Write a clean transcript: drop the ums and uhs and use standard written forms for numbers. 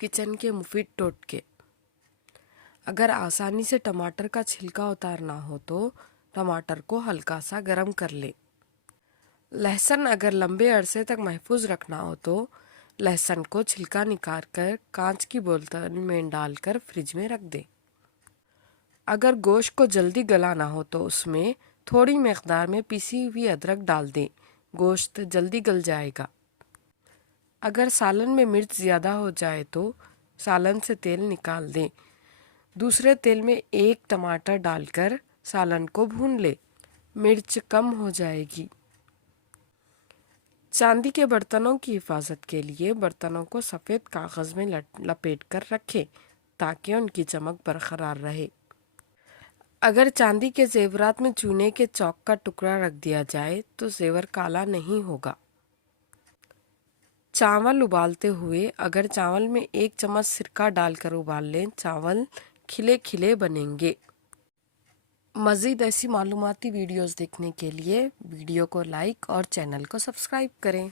Kitchen के मुफीद टोटके। अगर आसानी से टमाटर का छिलका उतारना हो तो टमाटर को हल्का सा गर्म कर ले। लहसुन अगर लंबे अरसे तक महफूज रखना हो तो लहसुन को छिलका निकाल कर कांच की बोतल में डालकर फ्रिज में रख दे। अगर गोश्त को जल्दी गलाना हो तो उसमें थोड़ी मकदार में पिसी हुई अदरक डाल दें, गोश्त जल्दी गल जाएगा। अगर सालन में मिर्च ज़्यादा हो जाए तो सालन से तेल निकाल दें। दूसरे तेल में एक टमाटर डालकर सालन को भून ले, मिर्च कम हो जाएगी। चांदी के बर्तनों की हिफाजत के लिए बर्तनों को सफ़ेद कागज़ में लपेट कर रखें ताकि उनकी चमक बरकरार रहे। अगर चांदी के जेवरात में चूने के चौक का टुकड़ा रख दिया जाए तो जेवर काला नहीं होगा। चावल उबालते हुए अगर चावल में 1 चम्मच सिरका डालकर उबाल लें, चावल खिले खिले बनेंगे। मज़ीद ऐसी मालूमाती वीडियोस देखने के लिए वीडियो को लाइक और चैनल को सब्सक्राइब करें।